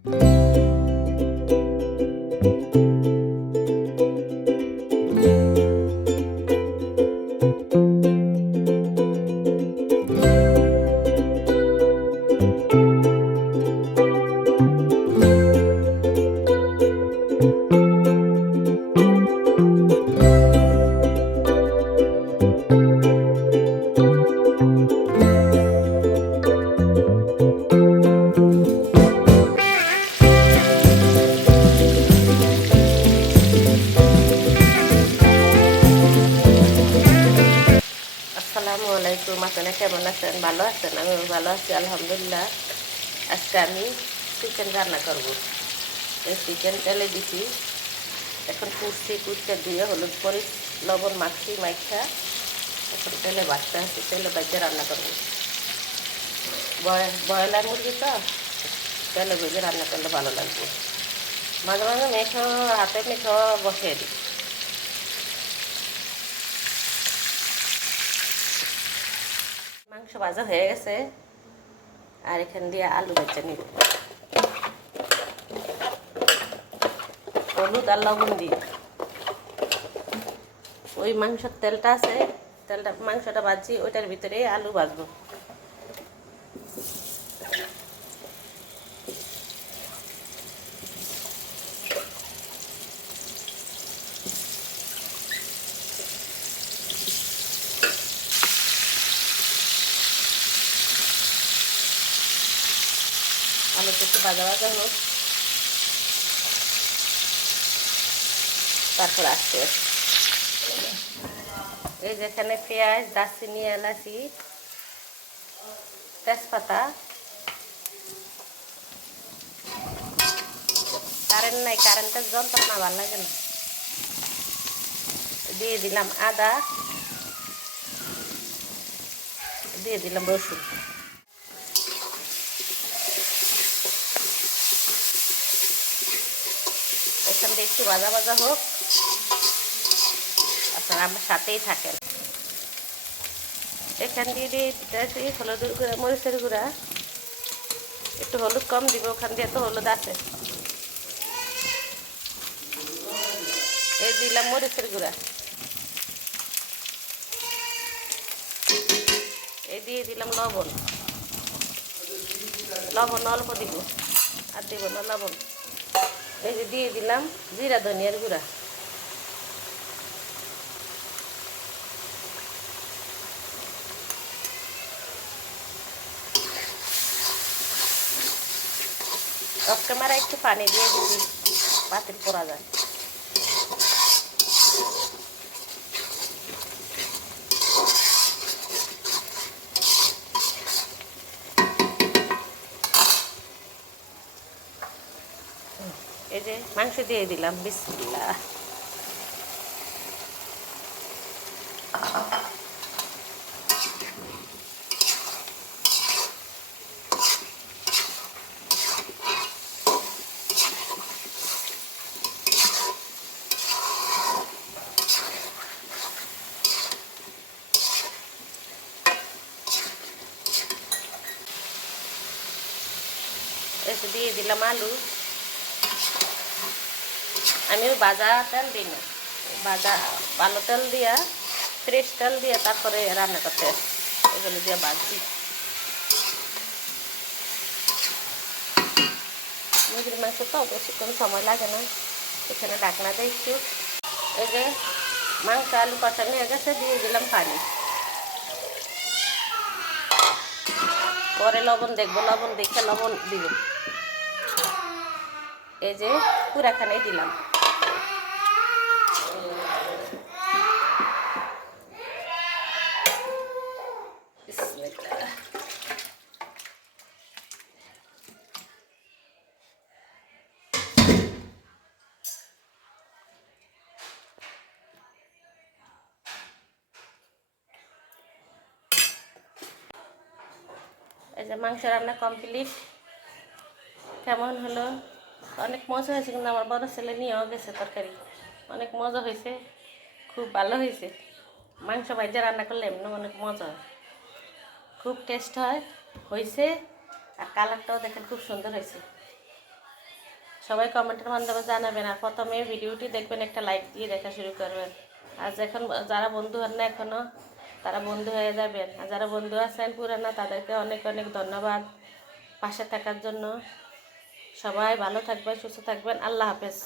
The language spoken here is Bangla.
আসসালামু আলাইকুম, আপনারা কেমন আছেন? ভালো আছেন? আমি ভালো আছি আলহামদুলিল্লাহ। আজকে আমি চিকেন রান্না করব। এই চিকেন তেলে দিছি, এখন কুচতে দিয়ে হলুদ মরিচ লবণ মাখছি মাইখা এখন তেলে বাটতে আসছি, তেলে বাজতে রান্না করব। ব্রয়লার মুরগি তো তেলে ভেজে রান্না করলে ভালো লাগবে। মাঝে মাঝে মেখো হাতে মেখো বসিয়ে দিই। মাংস ভাজা হয়ে গেছে, আর এখান দিয়ে আলু ভেজে নিব হলুদ আর লবণ দিয়ে। ওই মাংসের তেলটা আছে, মাংসটা ভাজি, ওইটার ভিতরে আলু ভাজবো। আলুটা একটু ভাজা ভাজা হোক, তারপর আসছে এই যেখানে পেঁয়াজ, দারচিনি, এলাচি, তেজপাতা। কারেন্ট নাই, কারেন্টের যন্ত্রণা ভালো লাগে না। দিয়ে দিলাম আদা, দিয়ে দিলাম রসুন। এখান থেকে একটু ভাজা ভাজা হোক, আপনারা আমার সাথেই থাকেন। এখান দিয়ে দিতেছি হলুদের গুঁড়া, মরিচের গুঁড়া। একটু হলুদ কম দিব, ওখান দিয়ে তো হলুদ আছে। এই দিলাম মরিচের গুঁড়া, এই দিয়ে দিলাম লবণ। লবণ অল্প দিব, আর দিব না লবণ। এই যে দিয়ে দিলাম জিরা ধনিয়ার গুঁড়া। অফ ক্যামেরা একটু পানি দিয়ে দিচ্ছি, পাতিল পড়া যায়। এই যে মাংস দিয়ে দিলাম, বিসমিল্লাহ। এসে দিয়ে দিলাম আলু। আমি ভাজা তেল দিই না, ভাজা ভালো তেল দিয়া, ফ্রেশ তেল দিয়ে তারপরে রান্না করতে আসি, এগুলো দিয়ে ভাজি। মুরগির মাংস তো বেশিক্ষণ সময় লাগে না, এখানে ঢাকনা দেয় একটু। এই যে মাংস আলু কষানো হয়ে গেছে, দিয়ে দিলাম পানি। পরে লবণ দেখবো, লবণ দেখে লবণ দিব। এই যে পুরাখানে দিলাম। এই যে মাংস রান্না কমপ্লিট। কেমন হলো? অনেক মজা হয়েছে, কিন্তু আমার বড় ছেলে নিয়েও গেছে তরকারি। অনেক মজা হয়েছে, খুব ভালো হয়েছে। মাংস ভাইজা রান্না করলে এমনি অনেক মজা হয়, খুব টেস্ট হয়েছে। আর কালারটাও দেখেন খুব সুন্দর হয়েছে। সবাই কমেন্টের মাধ্যমে জানাবেন, আর প্রথমে ভিডিওটি দেখবেন, একটা লাইক দিয়ে দেখা শুরু করবেন। আর এখন যারা বন্ধু হন না এখনও, তারা বন্ধু হয়ে যাবেন। আর যারা বন্ধু আছেন পুরানা, তাদেরকে অনেক অনেক ধন্যবাদ পাশে থাকার জন্য। সবাই ভালো থাকবেন, সুস্থ থাকবেন। আল্লাহ হাফেজ।